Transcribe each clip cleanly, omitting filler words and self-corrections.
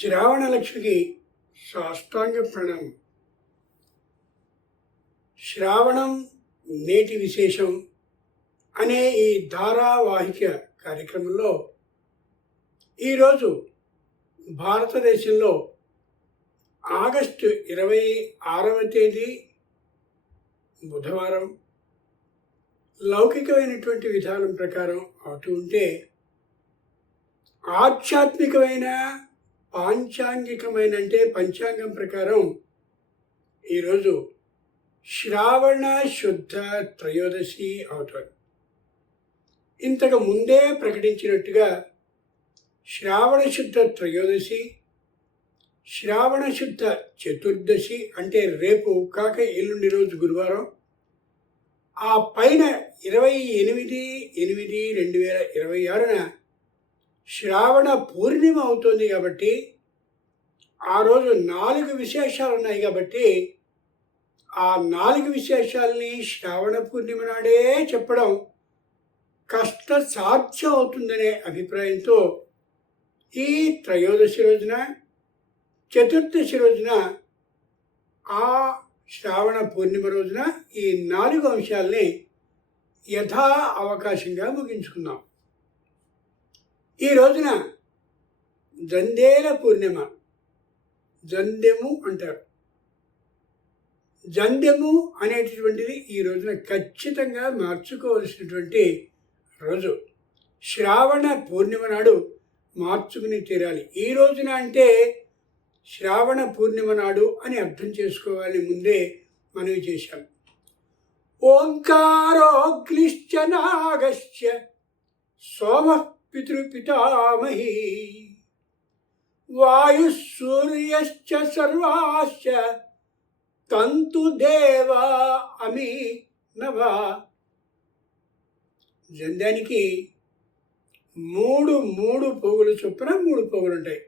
శ్రావణ లక్ష్మికి సాష్టాంగ ప్రణామం. శ్రావణం నేటి విశేషం అనే ఈ ధారావాహిక కార్యక్రమంలో ఈరోజు భారతదేశంలో ఆగస్టు 26వ తేదీ బుధవారం లౌకికమైనటువంటి విధానం ప్రకారం అవుతూ ఉంటే, ఆధ్యాత్మికమైన పాంచాంగికమైన అంటే పంచాంగం ప్రకారం ఈరోజు శ్రావణ శుద్ధ త్రయోదశి అవుతుంది. ఇంతకు ముందే ప్రకటించినట్టుగా శ్రావణ శుద్ధ త్రయోదశి, శ్రావణ శుద్ధ చతుర్దశి అంటే రేపు కాక ఎల్లుండి రోజు గురువారం, ఆ పైన 28/8/2026న శ్రావణ పూర్ణిమ అవుతుంది. కాబట్టి ఆ రోజు 4 విశేషాలు ఉన్నాయి. కాబట్టి ఆ 4 విశేషాలని శ్రావణ పూర్ణిమ నాడే చెప్పడం కష్టసాధ్యం అవుతుందనే అభిప్రాయంతో ఈ త్రయోదశి రోజున, చతుర్దశి రోజున, ఆ శ్రావణ పూర్ణిమ రోజున ఈ 4 అంశాలని యథా అవకాశంగా ముగించుకుందాం. ఈ రోజున జంధ్యాల పూర్ణిమ, జంధ్యము అంటారు. జంధ్యము అనేటటువంటిది ఈ రోజున ఖచ్చితంగా మార్చుకోవలసినటువంటి రోజు. శ్రావణ పూర్ణిమ నాడు మార్చుకుని తీరాలి. ఈ రోజున అంటే శ్రావణ పూర్ణిమ నాడు అని అర్థం చేసుకోవాలి. ముందే మనవి చేశాం. ఓంకారోగ్లిశ్చ నాగశ్చ సోమ పితృపితామహి వాయు సూర్యశ్చ సర్వాశ్చ తంతు దేవా అమి నవ. జంధ్యానికి మూడు పోగులు చొప్పున 3 పోగులు ఉంటాయి.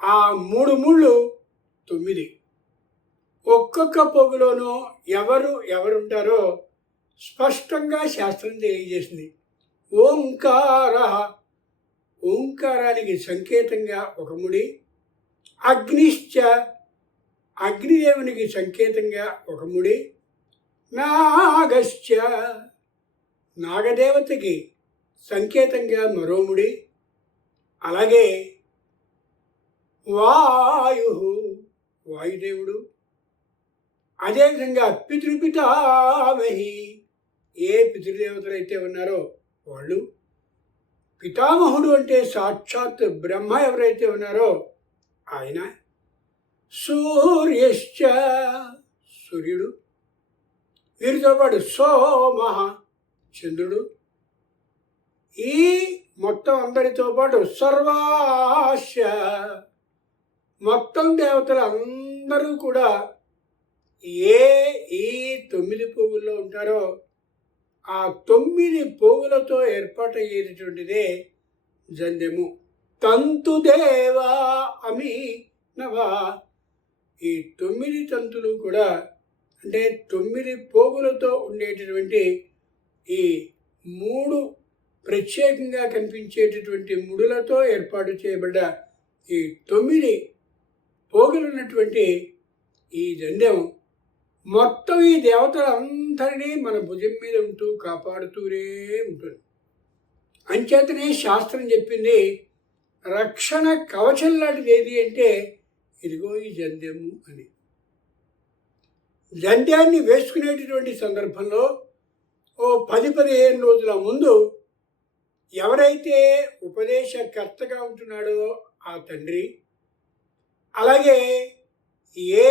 ఆ 3 ముళ్ళు 9. ఒక్కొక్క పోగులోనూ ఎవరుంటారో స్పష్టంగా శాస్త్రం తెలియజేసింది. ఓంకారానికి సంకేతంగా 1 ముడి, అగ్నిశ్చ అగ్నిదేవునికి సంకేతంగా 1 ముడి, నాగశ్చ నాగదేవతకి సంకేతంగా మరో ముడి, అలాగే వాయుదేవుడు, అదేవిధంగా పితృపితామహి ఏ పితృదేవతలు అయితే ఉన్నారో వాళ్ళు, పితామహుడు అంటే సాక్షాత్ బ్రహ్మ ఎవరైతే ఉన్నారో ఆయన, సూర్యశ్చ సూర్యుడు, వీరితో పాటు సోమ చంద్రుడు, ఈ మొత్తం అందరితో పాటు సర్వాశ మొత్తం దేవతలు అందరూ కూడా ఈ 9 పోగుల్లో ఉంటారో ఆ 9 పోగులతో ఏర్పాటయ్యేటటువంటిదే జంధ్యము. తంతు దేవా అమి నవ. ఈ 9 తంతులు కూడా అంటే 9 పోగులతో ఉండేటటువంటి ఈ 3 ప్రత్యేకంగా కనిపించేటటువంటి ముడులతో ఏర్పాటు చేయబడ్డ ఈ 9 పోగులు ఉన్నటువంటి ఈ జంధ్యం మొత్తం ఈ దేవతలందరినీ మన భుజం మీద ఉంటూ కాపాడుతూనే ఉంటుంది. అంచేతనే శాస్త్రం చెప్పింది, రక్షణ కవచం లాంటిది ఏది అంటే ఇదిగో ఈ జంధ్యము అని. జంధ్యాన్ని వేసుకునేటటువంటి సందర్భంలో ఓ 10-15 రోజుల ముందు ఎవరైతే ఉపదేశకర్తగా ఉంటున్నాడో ఆ తండ్రి, అలాగే ఏ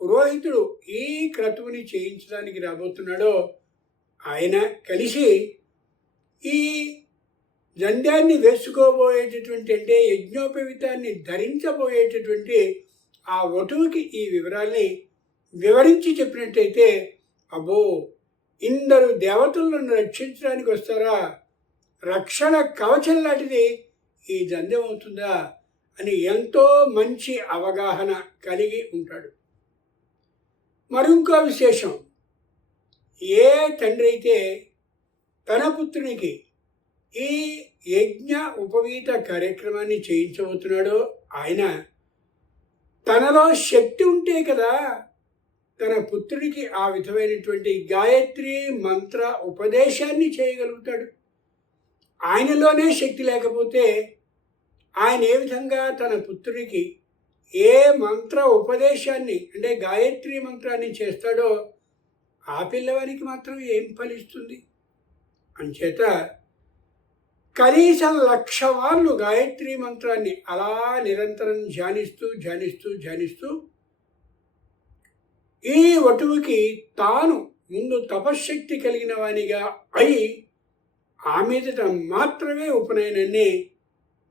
పురోహితుడు ఈ క్రతువుని చేయించడానికి రాబోతున్నాడో ఆయన కలిసి ఈ జంధ్యాన్ని వేసుకోబోయేటటువంటి అంటే యజ్ఞోపవీతాన్ని ధరించబోయేటటువంటి ఆ వటువుకి ఈ వివరాల్ని వివరించి చెప్పినట్టయితే, అబ్బో ఇందరు దేవతలను రక్షించడానికి వస్తారా, రక్షణ కవచం లాంటిది ఈ జంధ్యం అవుతుందా అని ఎంతో మంచి అవగాహన కలిగి ఉంటాడు. మరింకో విశేషం, ఏ తండ్రి అయితే తన పుత్రునికి ఈ యజ్ఞ ఉపవీత కార్యక్రమాన్ని చేయించబోతున్నాడో ఆయన తనలో శక్తి ఉంటే కదా తన పుత్రుడికి ఆ విధమైనటువంటి గాయత్రి మంత్ర ఉపదేశాన్ని చేయగలుగుతాడు. ఆయనలోనే శక్తి లేకపోతే ఆయన ఏ విధంగా తన పుత్రుడికి ఏ మంత్ర ఉపదేశాన్ని అంటే గాయత్రి మంత్రాన్ని చేస్తాడో ఆ పిల్లవానికి మాత్రం ఏం ఫలిస్తుంది? అంచేత కనీసం 1,00,000 మార్లు గాయత్రి మంత్రాన్ని అలా నిరంతరం ధ్యానిస్తూ ఈ వటువుకి తాను ముందు తపశ్శక్తి కలిగిన వానిగా అయి ఆ మీదట మాత్రమే ఉపనయనాన్ని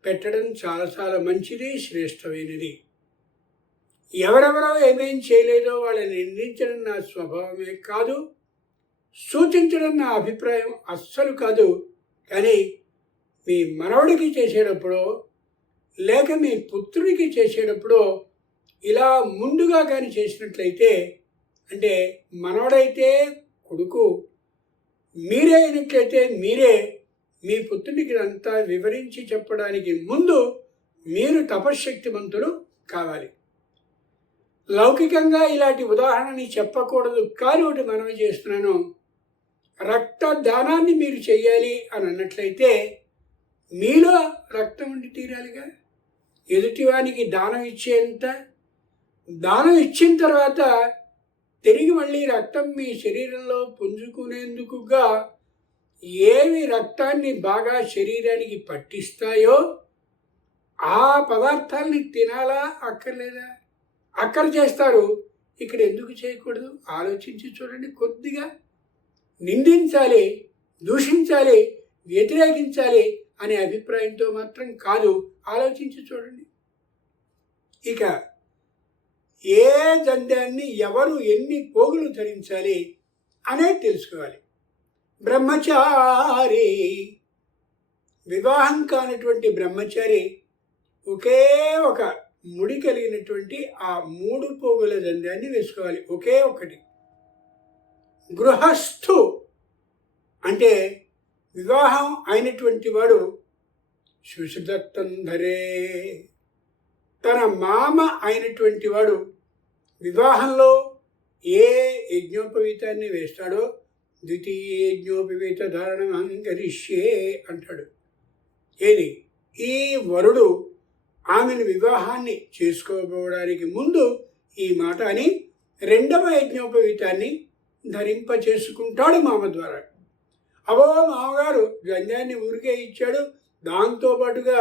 పెట్టడం చాలా మంచిది, శ్రేష్టమైనది. ఎవరెవరో ఏమేం చేయలేదో వాళ్ళని నిందించడం నా స్వభావమే కాదు, సూచించడం నా అభిప్రాయం అస్సలు కాదు. కానీ మీ మనవడికి చేసేటప్పుడు లేక మీ పుత్రుడికి చేసేటప్పుడు ఇలా ముందుగా కానీ చేసినట్లయితే, అంటే మనవడైతే కొడుకు, మీరే అయినట్లయితే మీరే మీ పుత్రుడికి అంతా వివరించి చెప్పడానికి ముందు మీరు తపశ్శక్తిమంతులు కావాలి. లౌకికంగా ఇలాంటి ఉదాహరణని చెప్పకూడదు, కానీ ఒకటి మనవి చేస్తున్నాను. రక్తదానాన్ని మీరు చెయ్యాలి అని అన్నట్లయితే మీలో రక్తం ఉండి తీరాలిగా. ఎదుటివానికి దానం ఇచ్చేంత, దానం ఇచ్చిన తర్వాత తిరిగి మళ్ళీ రక్తం మీ శరీరంలో పుంజుకునేందుకుగా ఏవి రక్తాన్ని బాగా శరీరానికి పట్టిస్తాయో ఆ పదార్థాలని తినాలా అక్కర్లేదా? అక్కడ చేస్తారు, ఇక్కడ ఎందుకు చేయకూడదు? ఆలోచించి చూడండి. కొద్దిగా నిందించాలి, దూషించాలి, వ్యతిరేకించాలి అనే అభిప్రాయంతో మాత్రం కాదు, ఆలోచించి చూడండి. ఇక ఏ జంధ్యాన్ని ఎవరు ఎన్ని పోగులు ధరించాలి అనేది తెలుసుకోవాలి. బ్రహ్మచారి, వివాహం కానటువంటి బ్రహ్మచారి ఒకే ఒక ముడి కలిగినటువంటి ఆ 3 పోగుల జంధ్యాన్ని వేసుకోవాలి, ఒకే ఒకటి. గృహస్థు అంటే వివాహం అయినటువంటి వాడు శుశుదత్తం ధరే. తన మామ అయినటువంటి వాడు వివాహంలో ఏ యజ్ఞోపవీతాన్ని వేస్తాడో ద్వితీయ యజ్ఞోపవీత ధారణం అంకరిష్యే అంటాడు. ఏది? ఈ వరుడు ఆమెను వివాహాన్ని చేసుకోబోవడానికి ముందు ఈ మాట అని 2వ యజ్ఞోపవీతాన్ని ధరింప చేసుకుంటాడు మామ ద్వారా. అవో మామగారు జంధ్యాన్ని ఊరికే ఇచ్చాడు, దాంతో పాటుగా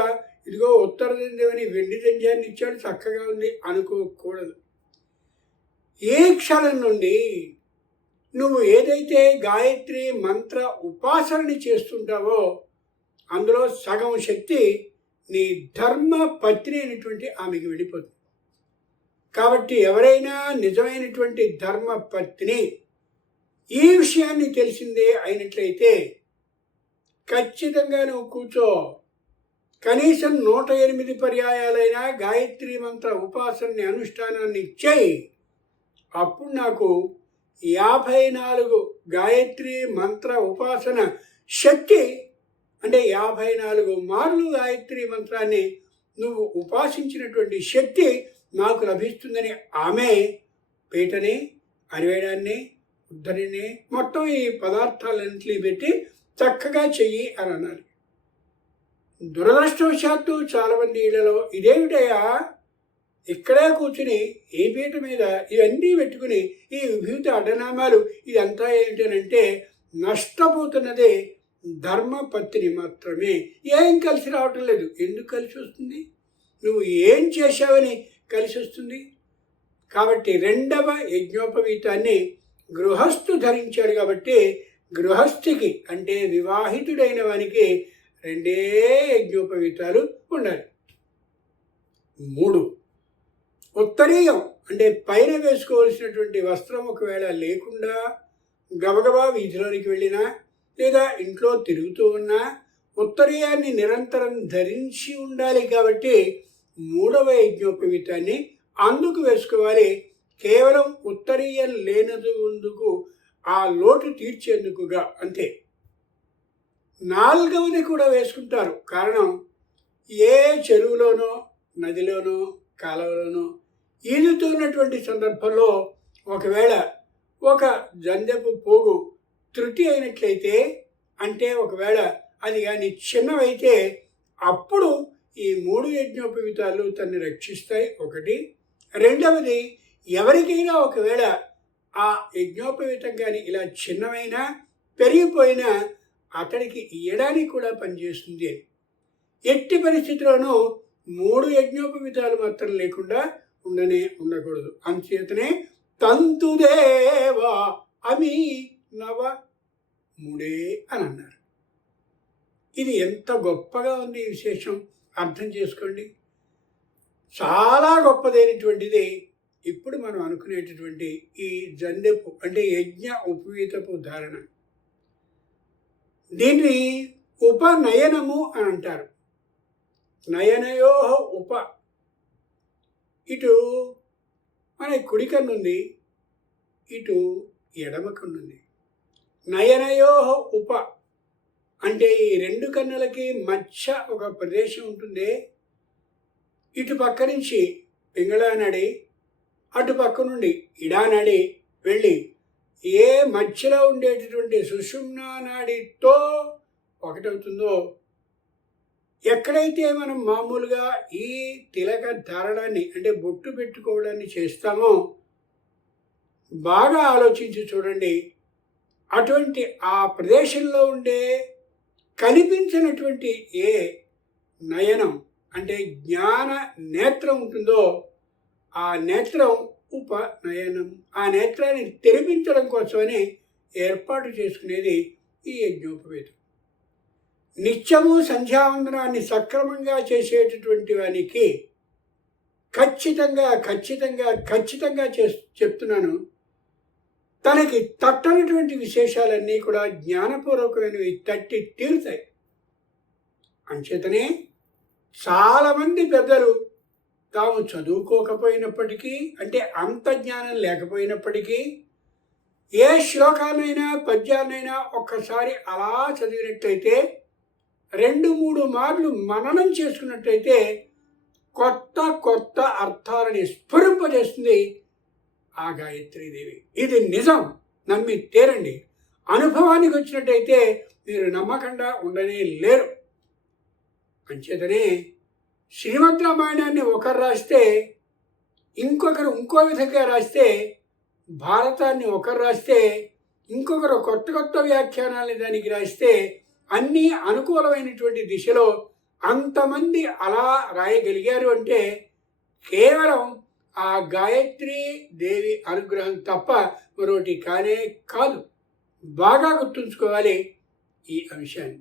ఇదిగో ఉత్తర జంధ్యమని వెండి జంధ్యాన్ని ఇచ్చాడు, చక్కగా ఉంది అనుకోకూడదు. ఏ క్షణం నుండి నువ్వు ఏదైతే గాయత్రి మంత్ర ఉపాసనని చేస్తుంటావో అందులో సగం శక్తి నీ ధర్మ పత్ని అయినటువంటి ఆమెకి వెళ్ళిపోతుంది. కాబట్టి ఎవరైనా నిజమైనటువంటి ధర్మ పత్ని ఈ విషయాన్ని తెలిసిందే అయినట్లయితే ఖచ్చితంగా నువ్వు కూర్చో, కనీసం 108 పర్యాయాలైనా గాయత్రి మంత్ర ఉపాసనని అనుష్ఠానాన్ని చేయి. అప్పుడు నాకు 54 గాయత్రి మంత్ర ఉపాసన శక్తి, అంటే 54 మార్లు గాయత్రి మంత్రాన్ని నువ్వు ఉపాసించినటువంటి శక్తి నాకు లభిస్తుందని ఆమె పీటని, అరివేడాన్ని, ఉద్ధరిని మొత్తం ఈ పదార్థాలన్నింటినీ పెట్టి చక్కగా చెయ్యి అని అన్నారు. దురదృష్టవశాత్తు చాలామంది ఇళ్లలో ఇదేమిటయ్యా, ఇక్కడే కూర్చుని ఈ పీట మీద ఇవన్నీ పెట్టుకుని ఈ విభూతి అడ్డనామాలు ఇదంతా ఏంటనంటే నష్టపోతున్నదే ధర్మపత్ని మాత్రమే. ఏం కలిసి రావటం లేదు. ఎందుకు కలిసి వస్తుంది? నువ్వు ఏం చేశావని కలిసి వస్తుంది? కాబట్టి 2వ యజ్ఞోపవీతాన్ని గృహస్థు ధరించాడు. కాబట్టి గృహస్థికి అంటే వివాహితుడైన వానికి 2 యజ్ఞోపవీతాలు ఉండాలి. 3 ఉత్తరీయం అంటే పైన వేసుకోవాల్సినటువంటి వస్త్రం ఒకవేళ లేకుండా గబగబా వీధిలోనికి వెళ్ళినా లేదా ఇంట్లో తిరుగుతూ ఉన్నా ఉత్తరీయాన్ని నిరంతరం ధరించి ఉండాలి. కాబట్టి 3వ యజ్ఞోపవీతాన్ని అందుకు వేసుకోవాలి. కేవలం ఉత్తరీయం లేనందుకు ఆ లోటు తీర్చేందుకుగా అంతే. నాలుగవది కూడా వేసుకుంటారు. కారణం, ఏ చెరువులోనో నదిలోనో కాలువలోనో ఈదుతున్నటువంటి సందర్భంలో ఒకవేళ ఒక జందెపు పోగు త్రుటి అయినట్లయితే, అంటే ఒకవేళ అది కానీ చిన్నవైతే, అప్పుడు ఈ 3 యజ్ఞోపవీతాలు తన్ని రక్షిస్తాయి. ఒకటి. రెండవది, ఎవరికైనా ఒకవేళ ఆ యజ్ఞోపవీతం కానీ ఇలా చిన్నవైనా పెరిగిపోయినా అతడికి ఇయ్యడానికి కూడా పనిచేస్తుంది. ఎట్టి పరిస్థితిలోనూ 3 యజ్ఞోపవీతాలు మాత్రం లేకుండా ఉండకూడదు. అందుచేతనే తంతుదేవా అమి నవ 3 అని అన్నారు. ఇది ఎంత గొప్పగా ఉంది ఈ విశేషం, అర్థం చేసుకోండి. చాలా గొప్పదైనటువంటిది ఇప్పుడు మనం అనుకునేటటువంటి ఈ జందెపు అంటే యజ్ఞ ఉపవీతపు ధారణ. దీన్ని ఉపనయనము అని అంటారు. నయనయో ఉప, ఇటు మన కుడి కన్నుంది, ఇటు ఎడమ కన్నుంది. నయనయో ఉప అంటే ఈ 2 కన్నులకి మధ్య ఒక ప్రదేశం ఉంటుంది. ఇటు పక్క నుంచి పింగళా నాడి, అటు పక్క నుండి ఇడా నాడి వెళ్ళి ఏ మధ్యలో ఉండేటటువంటి సుషుమ్నా నాడితో ఒకటవుతుందో, ఎక్కడైతే మనం మామూలుగా ఈ తిలక ధారణాన్ని అంటే బొట్టు పెట్టుకోవడాన్ని చేస్తామో, బాగా ఆలోచించి చూడండి. అటువంటి ఆ ప్రదేశంలో ఉండే కనిపించినటువంటి ఏ నయనం అంటే జ్ఞాన నేత్రం ఉంటుందో, ఆ నేత్రం ఉపనయనం. ఆ నేత్రాన్ని తెరిపించడం కోసమని ఏర్పాటు చేసుకునేది ఈ యజ్ఞోపవీతం. నిత్యము సంధ్యావందనాన్ని సక్రమంగా చేసేటటువంటి వానికి ఖచ్చితంగా చెప్తున్నాను, తనకి తట్టనటువంటి విశేషాలన్నీ కూడా జ్ఞానపూర్వకమైనవి తట్టి తీరుతాయి. అంచేతనే చాలామంది పెద్దలు తాము చదువుకోకపోయినప్పటికీ, అంటే అంత జ్ఞానం లేకపోయినప్పటికీ, ఏ శ్లోకానైనా పద్యాన్నైనా ఒక్కసారి అలా చదివినట్టయితే, 2-3 మార్లు మననం చేసుకున్నట్టయితే కొత్త అర్థాలని స్ఫురింపజేస్తుంది ఆ గాయత్రీదేవి. ఇది నిజం, నమ్మి తీరండి. అనుభవానికి వచ్చినట్టయితే మీరు నమ్మకుండా ఉండనే లేరు. అంచేతనే శ్రీమద్ రామాయణాన్ని ఒకరు రాస్తే, ఇంకొకరు ఇంకో విధంగా రాస్తే, భారతాన్ని ఒకరు రాస్తే, ఇంకొకరు కొత్త వ్యాఖ్యానాలని దానికి రాస్తే, అన్నీ అనుకూలమైనటువంటి దిశలో అంతమంది అలా రాయగలిగారు అంటే కేవలం ఆ గాయత్రీ దేవి అనుగ్రహం తప్ప మరొకటి కానే కాదు. బాగా గుర్తుంచుకోవాలి ఈ అంశాన్ని.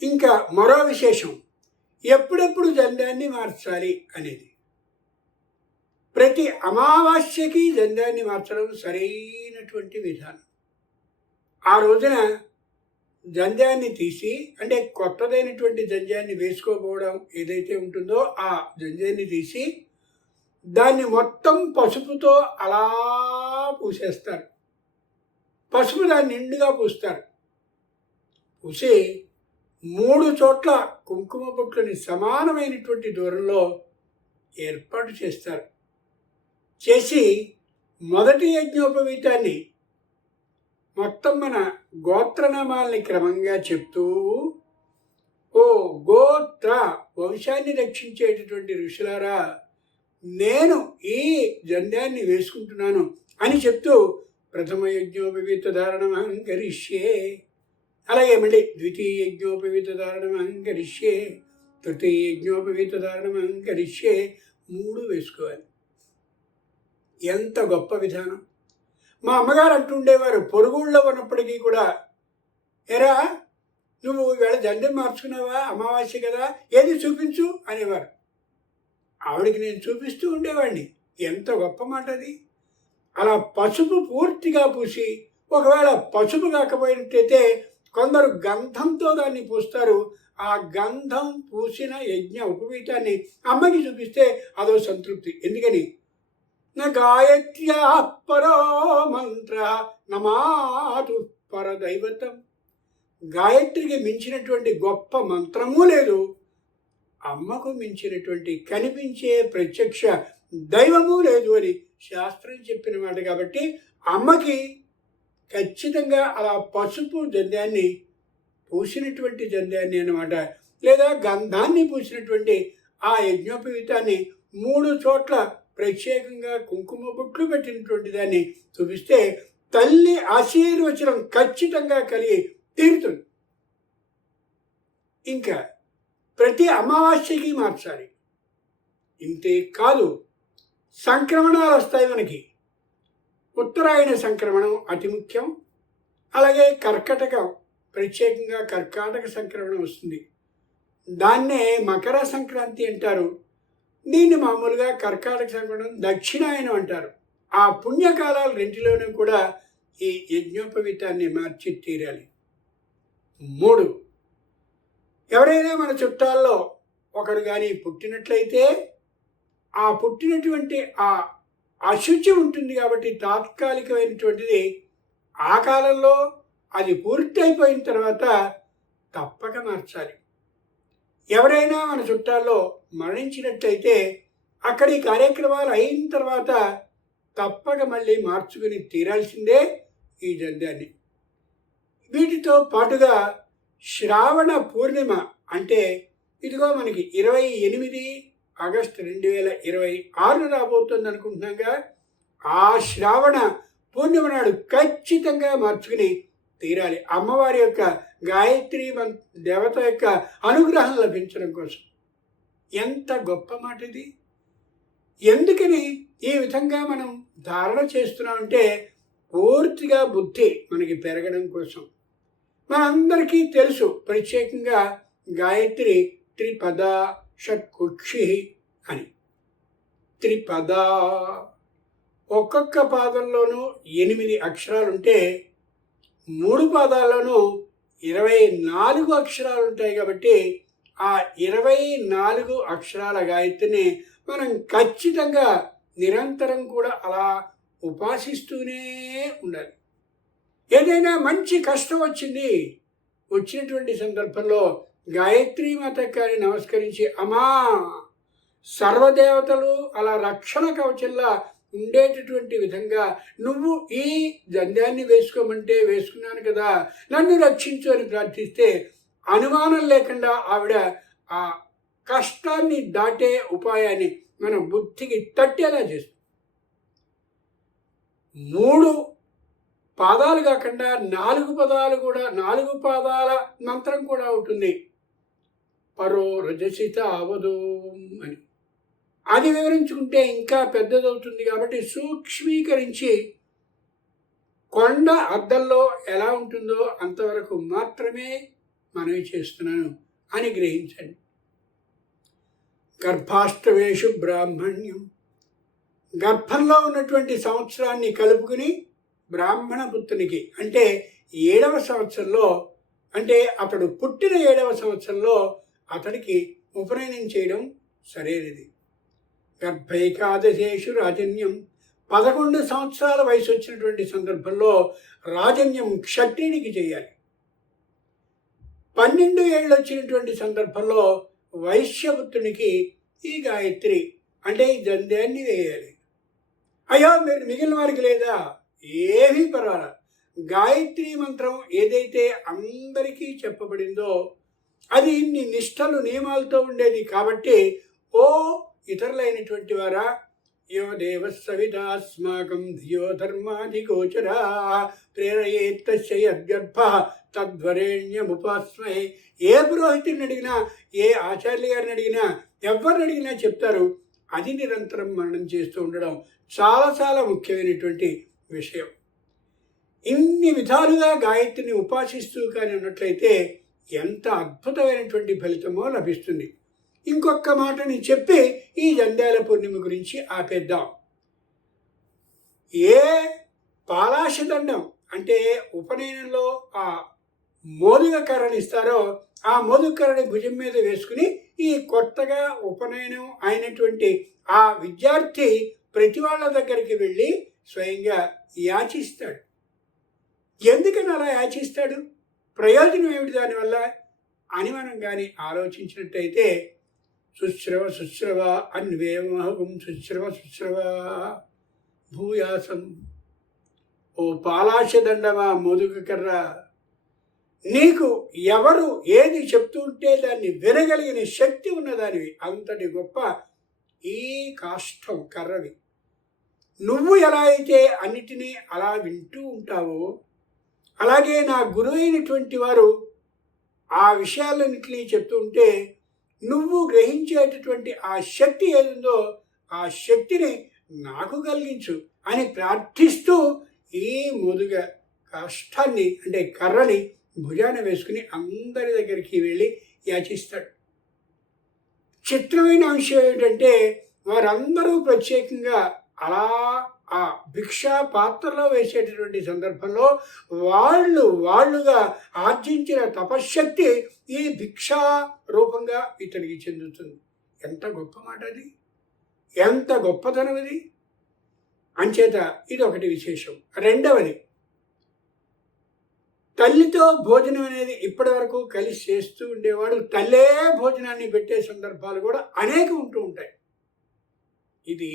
ఇంకా మరో విశేషం, ఎప్పుడెప్పుడు జండాన్ని మార్చాలి అనేది. ప్రతి అమావాస్యకి జండాన్ని మార్చడం సరైనటువంటి విధానం. ఆ రోజున జంధ్యాన్ని తీసి, అంటే కొత్తదైనటువంటి జంధ్యాన్ని వేసుకోపోవడం ఏదైతే ఉంటుందో ఆ జంధ్యాన్ని తీసి దాన్ని మొత్తం పసుపుతో అలా పూసేస్తారు. పసుపు దాన్ని నిండుగా పూస్తారు. పూసి 3 చోట్ల కుంకుమ బొట్లని సమానమైనటువంటి దూరంలో ఏర్పాటు చేస్తారు. చేసి మొదటి యజ్ఞోపవీతాన్ని మొత్తం మన గోత్రనామాల్ని క్రమంగా చెప్తూ, ఓ గోత్ర వంశాన్ని రక్షించేటటువంటి ఋషులారా, నేను ఈ జంధ్యాన్ని వేసుకుంటున్నాను అని చెప్తూ ప్రథమ యజ్ఞోపవీత ధారణం కరిష్యే, అలాగే మళ్ళీ ద్వితీయ యజ్ఞోపవీత ధారణం కరిష్యే, తృతీయ యజ్ఞోపవీత ధారణం కరిష్యే, 3 వేసుకోవాలి. ఎంత గొప్ప విధానం. మా అమ్మగారు అంటుండేవారు, పొరుగుళ్ళలో ఉన్నప్పటికీ కూడా, ఎరా నువ్వు ఈవేళ జంధ్యం మార్చుకున్నావా, అమావాస్య కదా, ఏది చూపించు అనేవారు. ఆవిడకి నేను చూపిస్తూ ఉండేవాడిని. ఎంత గొప్ప మాట అది. అలా పసుపు పూర్తిగా పూసి, ఒకవేళ పసుపు కాకపోయినట్టయితే కొందరు గంధంతో దాన్ని పూస్తారు. ఆ గంధం పూసిన యజ్ఞ ఉపవీతాన్ని అమ్మకి చూపిస్తే అదో సంతృప్తి. ఎందుకని, నా గాయత్ర్యా పరో మంత్ర నమాతు పరదైవతం. గాయత్రికి మించినటువంటి గొప్ప మంత్రము లేదు, అమ్మకు మించినటువంటి కనిపించే ప్రత్యక్ష దైవము లేదు అని శాస్త్రం చెప్పిన మాట. కాబట్టి అమ్మకి ఖచ్చితంగా అలా పసుపు జంధ్యాన్ని పూసినటువంటి జంధ్యాన్ని అన్నమాట, లేదా గంధాన్ని పూసినటువంటి ఆ యజ్ఞోపవీతాన్ని 3 చోట్ల ప్రత్యేకంగా కుంకుమ బొట్లు పెట్టినటువంటి దాన్ని చూపిస్తే తల్లి ఆశీర్వచనం ఖచ్చితంగా కలిగి తీరుతుంది. ఇంకా ప్రతి అమావాస్యకి మార్చాలి. ఇంతే కాదు, సంక్రమణాలు వస్తాయి మనకి. ఉత్తరాయణ సంక్రమణం అతి ముఖ్యం. అలాగే ప్రత్యేకంగా కర్కాటక సంక్రమణం వస్తుంది. దాన్నే మకర సంక్రాంతి అంటారు. దీన్ని మామూలుగా కర్కాటక సంక్రమణం దక్షిణాయనం అంటారు. ఆ పుణ్యకాలాలు రెంటిలోనూ కూడా ఈ యజ్ఞోపవీతాన్ని మార్చి తీరాలి. 3, ఎవరైనా మన చుట్టాల్లో ఒకరు కానీ పుట్టినట్లయితే ఆ పుట్టినటువంటి ఆ అశుచి ఉంటుంది కాబట్టి తాత్కాలికమైనటువంటిది, ఆ కాలంలో అది పూర్తి అయిపోయిన తర్వాత తప్పక మార్చాలి. ఎవరైనా మన చుట్టాల్లో మరణించినట్లయితే అక్కడి కార్యక్రమాలు అయిన తర్వాత తప్పక మళ్ళీ మార్చుకుని తీరాల్సిందే ఈ జంధ్యాన్ని. వీటితో పాటుగా శ్రావణ పూర్ణిమ అంటే ఇదిగో మనకి 28 ఆగస్టు 2026 రాబోతుంది అనుకుంటున్నాగా. ఆ శ్రావణ పూర్ణిమ నాడు ఖచ్చితంగా మార్చుకుని తీరాలి, అమ్మవారి యొక్క గాయత్రి దేవత యొక్క అనుగ్రహం లభించడం కోసం. ఎంత గొప్ప మాట ఇది! ఎందుకని ఈ విధంగా మనం ధారణ చేస్తున్నామంటే పూర్తిగా బుద్ధి మనకి పెరగడం కోసం. మనందరికీ తెలుసు ప్రత్యేకంగా గాయత్రి త్రిపద షట్కుక్షి అని. త్రిపద, ఒక్కొక్క పాదంలోనూ 8 అక్షరాలుంటే 3 పాదాల్లోనూ 24 అక్షరాలు ఉంటాయి. కాబట్టి ఆ 24 అక్షరాల గాయత్రిని మనం ఖచ్చితంగా నిరంతరం కూడా అలా ఉపాసిస్తూనే ఉండాలి. ఏదైనా మంచి కష్టం వచ్చినటువంటి సందర్భంలో గాయత్రీ మాతకి నమస్కరించి, అమ్మా సర్వదేవతలు అలా రక్షణ కవచంలా ఉండేటటువంటి విధంగా నువ్వు ఈ జంధ్యాన్ని వేసుకోమంటే వేసుకున్నాను కదా, నన్ను రక్షించు అని ప్రార్థిస్తే అనుమానం లేకుండా ఆవిడ ఆ కష్టాన్ని దాటే ఉపాయాన్ని మన బుద్ధికి తట్టేలా చేస్తుంది. 3 పాదాలు కాకుండా 4 పదాలు కూడా, 4 పాదాల మంత్రం కూడా ఉంటుంది. పరో రజసిత అవధూ అని. అది వివరించుకుంటే ఇంకా పెద్దదవుతుంది. కాబట్టి సూక్ష్మీకరించి కొండ అద్దంలో ఎలా ఉంటుందో అంతవరకు మాత్రమే మనవి చేస్తున్నాను అని గ్రహించండి. గర్భాష్టమేషు బ్రాహ్మణ్యం, గర్భంలో ఉన్నటువంటి సంవత్సరాన్ని కలుపుకుని బ్రాహ్మణ పుత్రునికి అంటే 7వ సంవత్సరంలో, అంటే అతడు పుట్టిన 7వ సంవత్సరంలో అతడికి ఉపనయనం చేయడం సరైనది. గర్భైకాదశేషు రాజన్యం, 11 సంవత్సరాల వయసు వచ్చినటువంటి సందర్భంలో రాజన్యం క్షత్రియునికి చేయాలి. 12 ఏళ్ళు వచ్చినటువంటి సందర్భంలో వైశ్యపుత్రునికి ఈ గాయత్రి అంటే ఈ జంధ్యాన్ని వేయాలి. అయ్యో మీరు మిగిలిన వారికి లేదా, ఏమీ పర్వాలా. గాయత్రి మంత్రం ఏదైతే అందరికీ చెప్పబడిందో అది ఇన్ని నిష్టలు నియమాలతో ఉండేది. కాబట్టి ఓ ఇతరులైనటువంటి వారా, యో దేవ సవితాస్మాకం ధియో ధర్మాధిగోచరా ప్రేరయేత్తస్య యద్గర్భః తద్వరేణ్యముపాస్మహే. ఏ పురోహితుడిని అడిగినా, ఏ ఆచార్య గారిని అడిగినా, ఎవరిని అడిగినా చెప్తారు. అది నిరంతరం మననం చేస్తూ ఉండడం చాలా చాలా ముఖ్యమైనటువంటి విషయం. ఇన్ని విధాలుగా గాయత్రిని ఉపాసిస్తూ కానీ ఉన్నట్లయితే ఎంత అద్భుతమైనటువంటి ఫలితమో లభిస్తుంది. ఇంకొక మాటని చెప్పి ఈ జంధ్యాల పూర్ణిమ గురించి ఆపేద్దాం. ఏ పాలాశదండం అంటే ఉపనయనంలో ఆ మోదుగ కర్రని ఇస్తారో ఆ మోదుగ కర్రని భుజం మీద వేసుకుని ఈ కొత్తగా ఉపనయనం అయినటువంటి ఆ విద్యార్థి ప్రతి వాళ్ళ దగ్గరికి వెళ్ళి స్వయంగా యాచిస్తాడు. ఎందుకని అలా యాచిస్తాడు? ప్రయోజనం ఏమిటి దానివల్ల అని మనం కానీ ఆలోచించినట్టయితే శుశ్రవ శుశ్రవ అన్వేమహం శుశ్రవ శుశ్రవ భూయాసం. ఓ పాలాశదండమా మోదుగ కర్ర, నీకు ఎవరు ఏది చెప్తూ ఉంటే దాన్ని వినగలిగిన శక్తి ఉన్నదానివి. అంతటి గొప్ప ఈ కాష్టం కర్రవి. నువ్వు ఎలా అయితే అన్నిటినీ అలా వింటూ ఉంటావో, అలాగే నా గురువు అయినటువంటి వారు ఆ విషయాలన్నింటినీ చెప్తూ ఉంటే నువ్వు గ్రహించేటటువంటి ఆ శక్తి ఏదుందో ఆ శక్తిని నాకు కలిగించు అని ప్రార్థిస్తూ ఈ మోదుగ కాష్టాన్ని అంటే కర్రని భుజాన వేసుకుని అందరి దగ్గరికి వెళ్ళి యాచిస్తాడు. చిత్రమైన అంశం ఏమిటంటే వారందరూ ప్రత్యేకంగా అలా ఆ భిక్షా పాత్రలో వేసేటటువంటి సందర్భంలో వాళ్ళుగా ఆర్జించిన తపశ్శక్తి ఈ భిక్షా రూపంగా ఇతనికి చెందుతుంది. ఎంత గొప్ప మాట అది, ఎంత గొప్పతనం అది. అంచేత ఇది ఒకటి విశేషం. రెండవది, తల్లితో భోజనం అనేది ఇప్పటి వరకు కలిసి చేస్తూ ఉండేవాడు తల్లే భోజనాన్ని పెట్టే సందర్భాలు కూడా అనేకం ఉంటూ ఉంటాయి. ఇది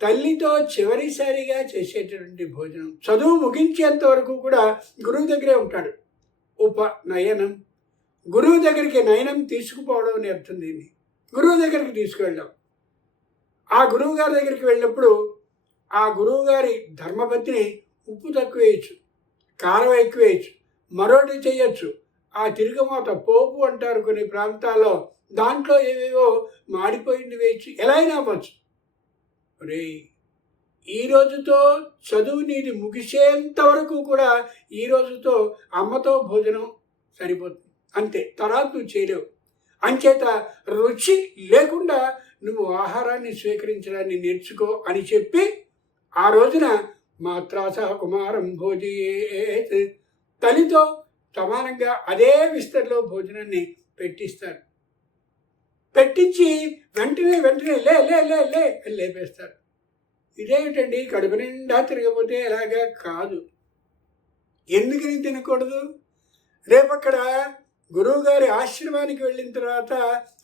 తల్లితో చివరిసారిగా చేసేటటువంటి భోజనం. చదువు ముగించేంత వరకు కూడా గురువు దగ్గరే ఉంటాడు. ఉపనయనం, గురువు దగ్గరికి నయనం తీసుకుపోవడం అని అర్థం. దీన్ని గురువు దగ్గరికి తీసుకువెళ్ళాం. ఆ గురువు గారి దగ్గరికి వెళ్ళినప్పుడు ఆ గురువు గారి ధర్మపత్ని ఉప్పు తక్కువ వేయచ్చు, కారం ఎక్కువ వేయచ్చు, మరోటి చేయొచ్చు. ఆ తిరుగుమాత పోపు అంటారు కొన్ని ప్రాంతాల్లో, దాంట్లో ఏవేవో మాడిపోయింది వేయచ్చు, ఎలా అయినా అవ్వచ్చు. రే, ఈ రోజుతో చదువు నీది ముగిసేంత వరకు కూడా ఈ రోజుతో అమ్మతో భోజనం సరిపోతుంది, అంతే. తర్వాత నువ్వు చేయలేవు. అంచేత రుచి లేకుండా నువ్వు ఆహారాన్ని స్వీకరించడాన్ని నేర్చుకో అని చెప్పి ఆ రోజున మాత్రాస కుమారం భోజయేత్, తల్లితో సమానంగా అదే విస్తరిలో భోజనాన్ని పెట్టిస్తారు. పెట్టించి వెంటనే లే లే లే లే అని లేపేస్తారు. ఇదేమిటండి, కడుపు నిండా తిరగపోతే ఎలాగా? కాదు. ఎందుకని తినకూడదు? రేపక్కడ గురువుగారి ఆశ్రమానికి వెళ్ళిన తర్వాత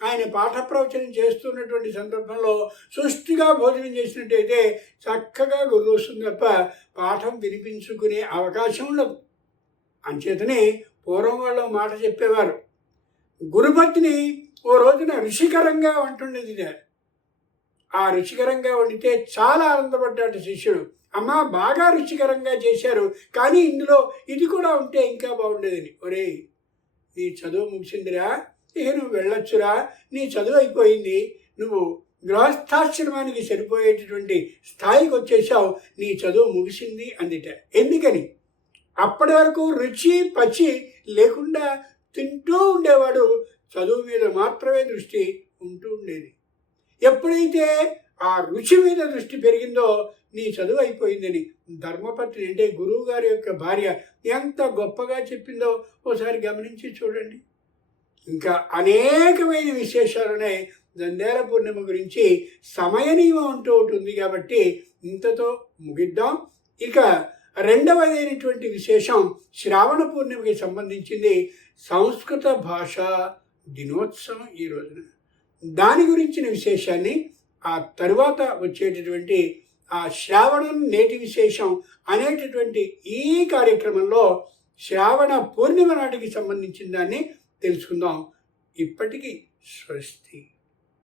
ఆయన పాఠ ప్రవచనం చేస్తున్నటువంటి సందర్భంలో సృష్టిగా భోజనం చేసినట్టయితే చక్కగా గురువు వస్తుంది తప్ప పాఠం వినిపించుకునే అవకాశం ఉండదు. అంచేతనే పూర్వం వాళ్ళు మాట చెప్పేవారు, గురుపత్ని ఓ రోజున రుచికరంగా వంటుండేది. ఆ రుచికరంగా వండితే చాలా ఆనందపడ్డాడు శిష్యుడు. అమ్మ, బాగా రుచికరంగా చేశారు, కానీ ఇందులో ఇది కూడా ఉంటే ఇంకా బాగుండేదని. ఒరే, నీ చదువు ముగిసిందిరా, ఇక నువ్వు వెళ్ళొచ్చురా, నీ చదువు అయిపోయింది, నువ్వు గృహస్థాశ్రమానికి సరిపోయేటటువంటి స్థాయికి వచ్చేసావు, నీ చదువు ముగిసింది అందిట. ఎందుకని? అప్పటి వరకు రుచి పచి లేకుండా తింటూ ఉండేవాడు, చదువు మీద మాత్రమే దృష్టి ఉంటూ ఉండేది. ఎప్పుడైతే ఆ రుచి మీద దృష్టి పెరిగిందో నీ చదువు అయిపోయిందని ధర్మపత్ని అంటే గురువు గారి యొక్క భార్య ఎంత గొప్పగా చెప్పిందో ఓసారి గమనించి చూడండి. ఇంకా అనేకమైన విశేషాలునే దండేల పూర్ణిమ గురించి సమయ నియమం అంటూ ఉంటుంది కాబట్టి ఇంతతో ముగిద్దాం. ఇక రెండవదైనటువంటి విశేషం శ్రావణ పూర్ణిమకి సంబంధించింది. సంస్కృత భాష దినోత్సవం ఈ రోజున. దాని గురించిన విశేషాన్ని ఆ తరువాత వచ్చేటటువంటి ఆ శ్రావణం నేటి విశేషం అనేటటువంటి ఈ కార్యక్రమంలో శ్రావణ పూర్ణిమ నాటికి సంబంధించిన దాన్ని తెలుసుకుందాం. ఇప్పటికీ స్వస్తి.